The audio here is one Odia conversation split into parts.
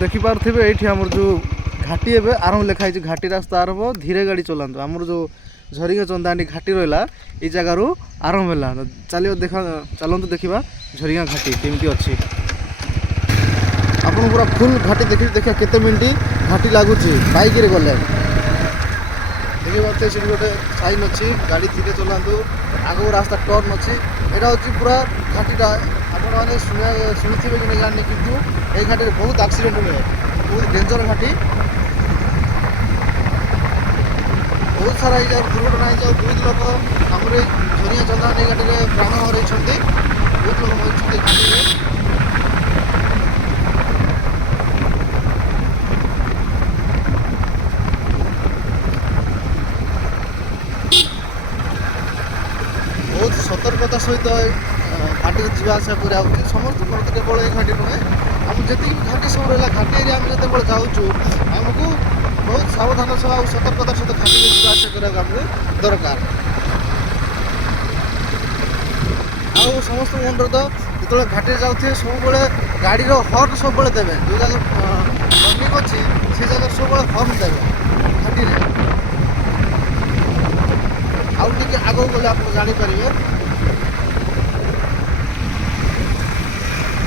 ଦେଖିପାରୁଥିବେ ଏଇଠି ଆମର ଯେଉଁ ଘାଟି ଏବେ ଆରମ୍ଭ ଲେଖା ହେଇଛି ଘାଟି ରାସ୍ତା ଆରମ୍ଭ ଧୀରେ ଗାଡ଼ି ଚଲାନ୍ତୁ। ଆମର ଯେଉଁ ଝରିଙ୍ଗା ଚନ୍ଦାଣ୍ଡି ଘାଟି ରହିଲା ଏଇ ଜାଗାରୁ ଆରମ୍ଭ ହେଲା। ଚାଲନ୍ତୁ ଦେଖିବା ଝରିଙ୍ଗା ଘାଟି କେମିତି ଅଛି। ଆପଣ ପୁରା ଫୁଲ୍ ଘାଟି ଦେଖିବା କେତେ ମିନିଟ୍ ଘାଟି ଲାଗୁଛି ବାଇକ୍ରେ ଗଲେ। ଦେଖିପାରୁଥିବେ ସେଠି ଗୋଟେ ସାଇନ୍ ଅଛି ଗାଡ଼ି ଧୀରେ ଚଲାନ୍ତୁ। ଆଗକୁ ରାସ୍ତା ଟର୍ନ ଅଛି। ଏଇଟା ହେଉଛି ପୁରା ଘାଟିଟା। ଆପଣମାନେ ଶୁଣିଥିବେ କି ନାହିଁ ଜାଣିନି, କିନ୍ତୁ ଏଇ ଘାଟିରେ ବହୁତ ଆକ୍ସିଡେଣ୍ଟ ହୁଏ, ବହୁତ ଡେଞ୍ଜର ଘାଟି। ବହୁତ ସାରା ଏଇ ଜାଗାରେ ଦୁର୍ଘଟଣା ହେଇଯାଉ। ବହୁତ ଲୋକ ଆମର ଏଇ ଝରିଙ୍ଗା ଚନ୍ଦାଣ୍ଡି ଘାଟିରେ ପ୍ରାଣ ହରାଇଛନ୍ତି। ବହୁତ ଲୋକ ମରିଛନ୍ତି ଘାଟିରେ। ବହୁତ ସତର୍କତା ସହିତ ଘାଟିରେ ଯିବା ଆସିବା କରିବା ଉଚିତ ସମସ୍ତଙ୍କର, ତ କେବଳ ଏଇ ଘାଟି ନୁହେଁ। ଆମ ଯେତିକି ବି ଘାଟି ସବୁ ରହିଲା ଘାଟି ଏରିଆ ଆମେ ଯେତେବେଳେ ଯାଉଛୁ ଆମକୁ ବହୁତ ସାବଧାନ ସହ ଆଉ ସତର୍କତାର ସହିତ ଘାଟିରେ ଯିବା ଆସିବା କରିବାକୁ ଆମକୁ ଦରକାର। ଆଉ ସମସ୍ତଙ୍କ ମନରେ ତ ଯେତେବେଳେ ଘାଟିରେ ଯାଉଥିବେ ସବୁବେଳେ ଗାଡ଼ିର ହର୍ନ ସବୁବେଳେ ଦେବେ। ଯେଉଁ ଜାଗାରେ ଟର୍ଣ୍ଣିଂ ଅଛି ସେ ଜାଗାରେ ସବୁବେଳେ ହର୍ନ ଦେବେ ଘାଟିରେ। ଆଉ ଟିକେ ଆଗକୁ ଗଲେ ଆପଣ ଜାଣିପାରିବେ,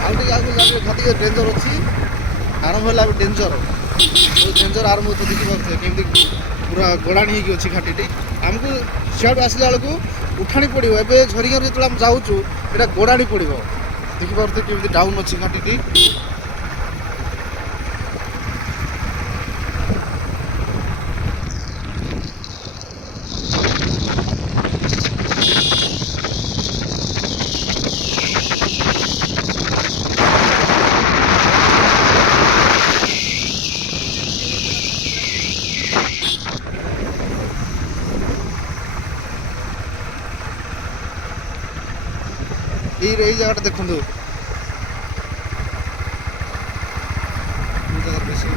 ଆଉ ଟିକେ ଆଗକୁ ଜାଣିବେ ଘାଟି ଡେଞ୍ଜର ଅଛି। ଆରମ୍ଭ ହେଲା ଏବେ ଡେଞ୍ଜର, ବହୁତ ଡେଞ୍ଜର ଆରମ୍ଭ ହେଉଛି। ଦେଖିପାରୁଥିବେ କେମିତି ପୁରା ଗୋଡ଼ାଣି ହେଇକି ଅଛି ଘାଟିଟି। ଆମକୁ ସିଆଡ଼ୁ ଆସିଲା ବେଳକୁ ଉଠାଣି ପଡ଼ିବ। ଏବେ ଝରିଙ୍ଗାରୁ ଯେତେବେଳେ ଆମେ ଯାଉଛୁ ଏଇଟା ଗୋଡ଼ାଣି ପଡ଼ିବ। ଦେଖିପାରୁଥିବେ କେମିତି ଡାଉନ୍ ଅଛି ଘାଟିଟି। এই জায়গাটা দেখুন, বেশি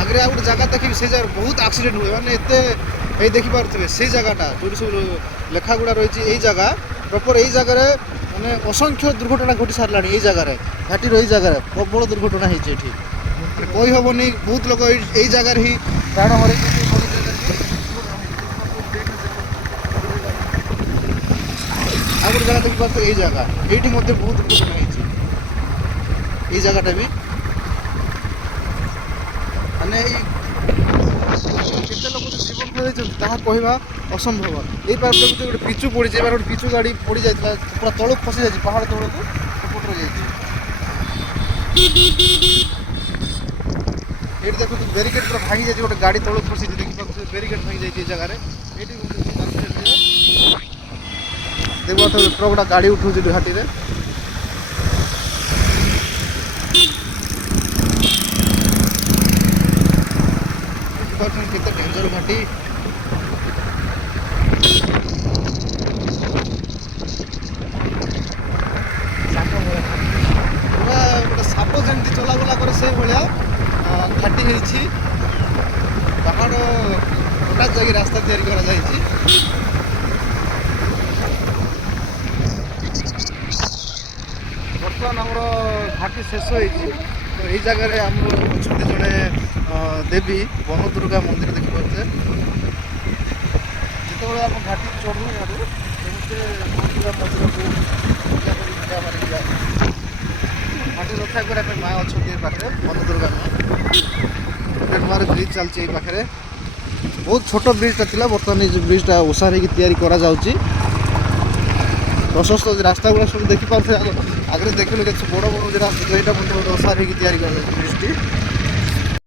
আগে আর গোটে জায়গা দেখি সেই জায়গায় বহুত আক্সিডেন্ট হুয়ে, মানে এতে এই দেখিপারে সেই জায়গাটা যেটি সব লেখাগুড়া রয়েছে এই জায়গা প্রপর এই জায়গায় মানে অসংখ্য দুর্ঘটনা ঘটি সারা এই জায়গায় ঘাটির এই জায়গায় প্রবল দুর্ঘটনা হয়েছে। এটি মানে কই হবনি, বহুত লোক এই জায়গার হি প্রাণ হরাই। ଆଉ ଗୋଟେ ଜାଗା ଦେଖିପାରୁଥିବେ ଏଇ ଜାଗା, ଏଇଠି ମଧ୍ୟ ବହୁତ ଦୁର୍ଘଟଣା ହେଇଛି। ଏଇ ଜାଗାଟା ବି ମାନେ ଏଇ କେତେ ଲୋକ ଜୀବନ ହରାଇଛନ୍ତି ତାହା କହିବା ଅସମ୍ଭବ। ଏଇ ପାଖରେ ଦେଖୁଛୁ ଗୋଟେ ପିଚୁ ପଡ଼ିଛି, ଏবার ଗୋଟେ ପିଚୁ ଗାଡ଼ି ପଡ଼ି ଯାଇଥିଲା, ପୁରା ତଳକୁ ଖସି ଯାଇଛି, ପାହାଡ଼ ତଳକୁ ସେପଟରେ ଯାଇଛି। ଏଇଠି ଦେଖୁଛୁ ବ୍ୟାରିକେଡ୍ ପୁରା ଭାଙ୍ଗି ଯାଇଛି, ଗୋଟେ ଗାଡ଼ି ତଳକୁ ଖସିଛି। ଦେଖିପାରୁଥିବେ ବ୍ୟାରିକେଡ୍ ଭାଙ୍ଗି ଯାଇଛି ଏଇ ଜାଗାରେ। ଏଇଠି देखो ट्रकटा गाड़ी उठू घाटी रे। केते डेंजर घाटी। पूरा गोटे साप जमी चलाबुला करे से भाया घाटी होती। पहाड़ हठात जाकि रास्ता तैयारी करा जायछि। बर्तमान आमर घाटी शेष हो जगार आमर अच्छा जड़े देवी वन दुर्गा मंदिर देखिपे जो आम घाटी चढ़ू समस्ते दुर्गा मंदिर को पूजा कर घाटी रक्षा करने माँ अच्छा पाखे वन दुर्गा माँ नुआ ब्रिज चलती पाखे। बहुत छोट ब्रिजटा था, बर्तमान ब्रिजटा ओसार करा प्रशस्त रास्ता गुड़ा सब देखिपारे आगे देखिए बड़ बड़ रास्ता ओसार ब्रिज।